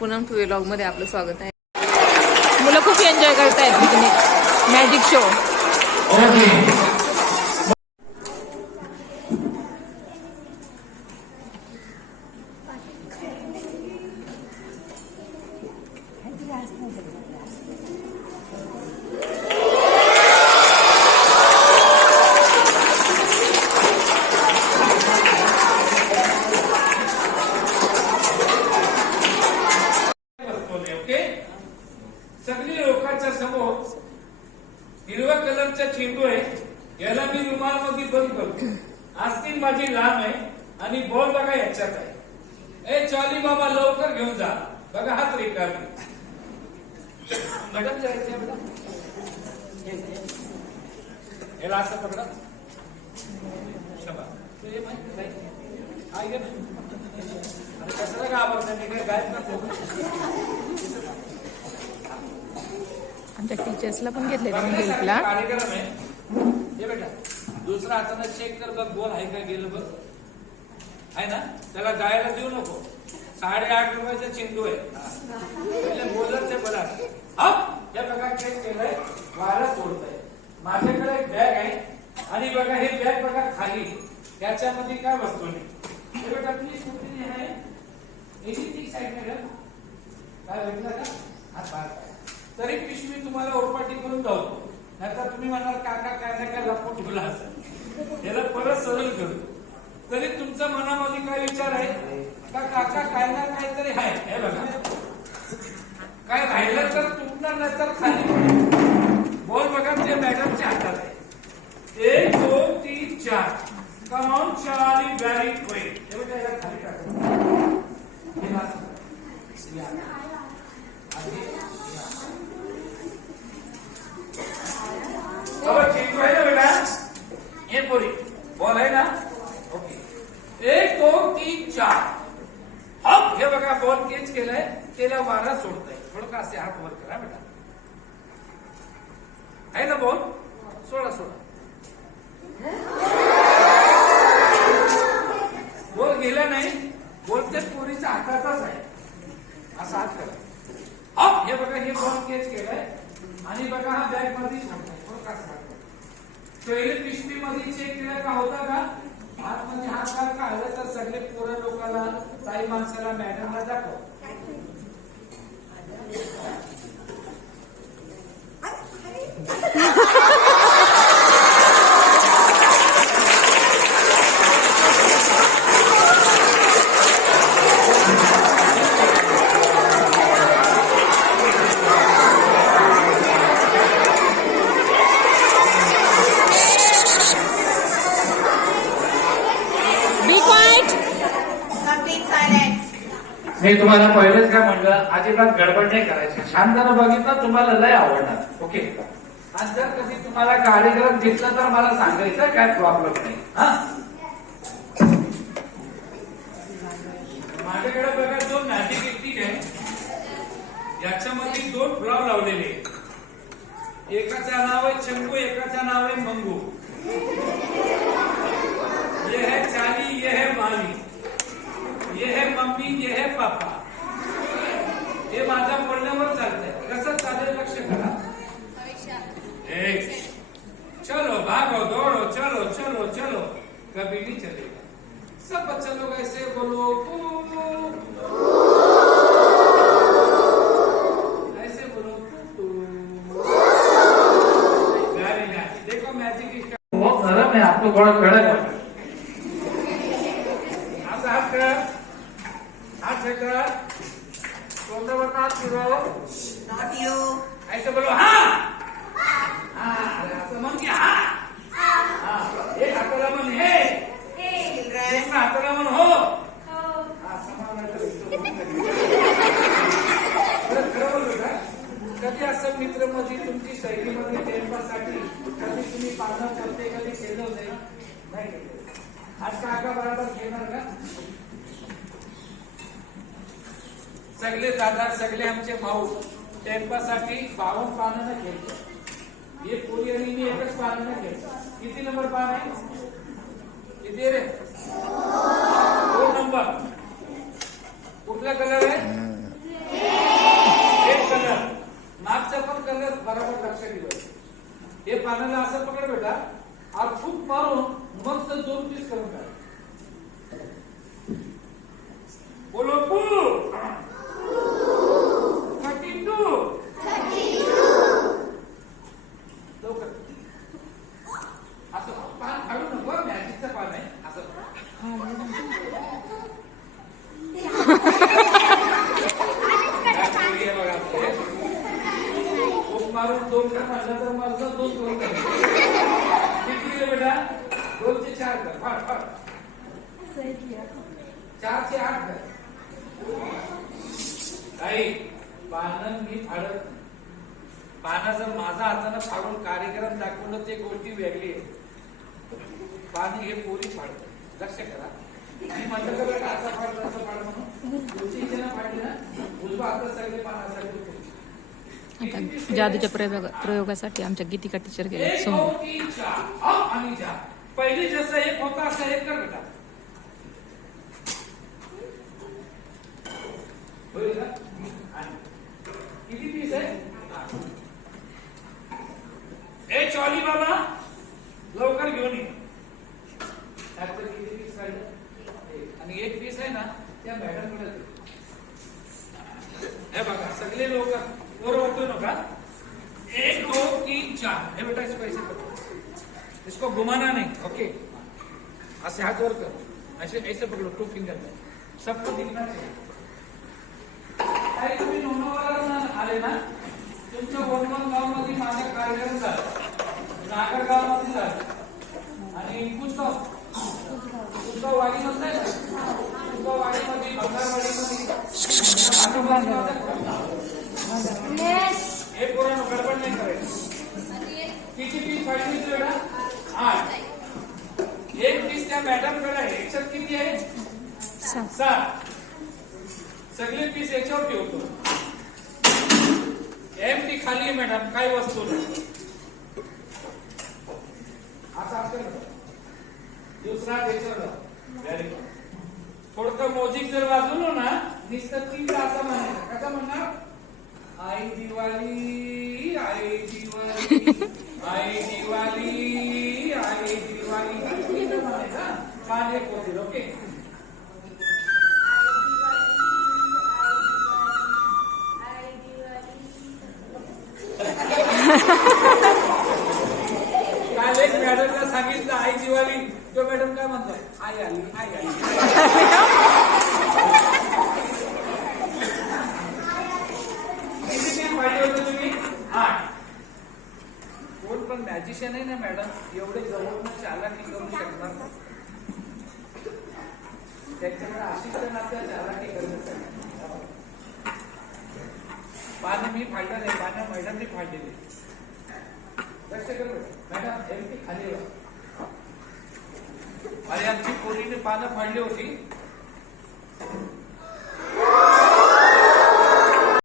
Poonam to व्लॉगमध्ये आपलं स्वागत आहे. मुलं खूप एन्जॉय करतायत पिकनिक मॅजिक शो बसवले सगळी लोकांच्या समोर हिरव्या कलरचा चेंडू आहे. याला मी रुमाल मध्ये बंद करतो. आस्तीन माझी लांब आहे आणि बॉल बघा याच्यात आहे. ए चाली बाबा लवकर घेऊन जा. बघा हात रिकामी मॅडम. याला असं पकडा. शबा हा ये. अरे मी काय गायब करतो आमच्या टीचर्सला पण घेतले त्यांनी हेल्पला कार्यक्रम आहे म्हणजे बेटा दुसरा हाताने चेक कर बघ बोल आहे का गेलं बघ. आहे ना? त्याला जायला देऊ नको. साडेआठ रुपयाचा चेंडू आहे. हा. पहिले बोलरचे बरा या बघा चेक केलंय. वारा सोडतंय. माझ्याकडे एक बॅग आहे. आणि बघा हे बॅग बघा खाली. त्याच्यामध्ये काय वस्तू नाही हे बेटा प्लीज कुठली आहे? एनिथिंग साईड काय भेटलं का? हा बार तरी पिशवी तुम्हाला ओरपाटी करून जाऊ. नाहीतर तुम्ही म्हणाल काका काय नाही काय लपवून ठेवला याला परत सरळ करू. तरी तुमच्या मनामध्ये काय विचार आहे? का काका काय ना काहीतरी आहे. हे बघा. काय राहिलं तर तुटणार नाही तर खाली. बोल बघा ते मॅडमच्या हातात आहे एक दोन तीन चार कमाऊन चारी व्हॅरी क्विक हे बघा याला खाली टाकू हे असं. या. आधी या. खबर चेंडू आहे ना बेटा हे पोरी। बॉल आहे ना? ओके। एक दोन तीन चार। हप हे बघा बॉल केच केलाय त्याला वारा सोडताय. थोडं का असे हात वर करा बेटा. आहे ना बॉल सोडा सोडा बॉल गेला नाही बॉल त्या पोरीच्या हाताचाच आहे असा हात करा हप हे बघा हे बॉल केच केलाय आणि बघा हा बॅगमध्ये सोडताय थोडं का असं हात करा. पहिले पिशवी मध्ये चेक केलं का होता का हात हा काळ काढला तर सगळे पोरं लोकांना ताई माणसाला मॅडमला दाखव. मी तुम्हाला पहिलेच काय म्हणलं? अजिबात गडबड नाही करायची. शांतानं बघितलं तुम्हाला लय आवडणार. ओके आणि जर कधी तुम्हाला कार्यक्रम दिसला तर मला सांगायचं काय प्रॉब्लेम नाही. हा? माझ्याकडे बघा दोन नाटिक इलेक्ट्रिक आहे याच्यामध्ये दोन फ्लॉव लावलेले आहेत. एकाचं नाव आहे चंगू एकाचं नाव आहे मंगू. ये है चाली ये है माली. ये है मम्मी ये है पापा. हे माझ्या बोलण्यावर चालतंय. कसं चालेल लक्ष करा. चलो भागो दौड़ो चलो चलो चलो. कभी नहीं चलेगा सब बच्चा लोग ऐसे बोलो कू, ऐसे बोलो कू, कू। गाने गाने देखो मैजिक बहुत नरम है आपको थोड़ा कड़क है असं हात कर हात हे कर तोंडावर हात फिरव Not you. ऐसे बोलो हा! हा अरे असं म्हण की हा! हा एक हाताला म्हण हे! हो. हा कधी असं मित्रमध्ये तुमची शैलीमध्ये टेम्पासाठी कधी तुम्ही पाळणं करते कधी केलं नाही. आज काका बरोबर घेणार का? सगळे दादा सगळे आमचे भाऊ टेम्पासाठी बावन पानं खेळतो. हे पोरी आणि मी एकच पानं खेळतो. किती नंबर पान आहे? किती रे? दोन नंबर. कुठला कलर आहे? एक कलर मागचा पण कलर बरोबर लक्ष दिलं. हे पानाला असं पकड बेटा. आज खूप मारून मग तर दोन पीस करून टाक. बोलो मला दोन दोन द्या. किती बेटा दोनचे चार कर फाड फाड चारशे आठ कर काही पानं मी फाडत नाही. पानं जर माझा हातानं फाडून कार्यक्रम दाखवलं ते गोष्टी वेगळी आहे पाणी हे पोरी फाडत लक्ष करा मी म्हटलं का बेटा असं फाडलं असं फाड म्हणून तुमची इच्छा फाडली ना उजवा आता सगळे पानासाठी आता जादूच्या प्रयोग प्रयोगासाठी आमच्या गीतिका टीचर गेले एक समोर दोन जसं एक होता असं एक कर बेटा होईल का? आणि किती पीस आहे आठ. ए चॉली बाबा लवकर घेऊन ये त्यातलं किती पीस काढलं एक. आणि एक पीस आहे ना त्या मॅडमकडे दे. हे बघा सगळे लोक वर होतो नका एक दो तीन चार हे बेटा इसको ऐसे करो इसको घुमाना नहीं ओके ऐसे हाथ और करो. ऐसे ऐसे पकड़ो टू फिंगर में सबको दिखना चाहिए काही तुम्ही लोणावळ्यावरून आले ना तुमच्या वनवन गावामध्ये माझा कार्यक्रम झाला नागर गावामध्ये झाला आणि पुस्तक पुस्तक वाडीमध्ये ना? पुस्तक वाडीमध्ये भंगारवाडीमध्ये. हे पोरांनो गडबड नाही करायचं. किती पीस पाहिजे आठ एक पीस त्या मॅडमकडे आहे याच्यात किती आहे? सात सगळे पीस याच्यावर ठेवतो. एम टी खाली आहे मॅडम काय वस्तू नाही. आता दुसरा त्याच्यावर व्हेरी गुड थोडं मोजिक जर वाजवलो ना नुसतं तीन असं म्हणायचं. कसं म्हणणार? आई दिवाळी आई दिवाळी आई दिवाळी. म्हणायचं एक होतील ओके काल एक मॅडमला सांगितलं आई दिवाळी तो मॅडम काय म्हणतो आई आली आई आली किती पाहिजे होते तुम्ही आठ कोण पण मॅजिशियन आहे ना मॅडम एवढे जवळ चालाकी करू शकणार नाही. मी अशिक्षण आपल्या चालाकी करण्यासाठी पानं मी फाडलेले नाही पानं लक्ष मॅडम एमपी खाली आणि आमची पोरीने पानं फाडली होती.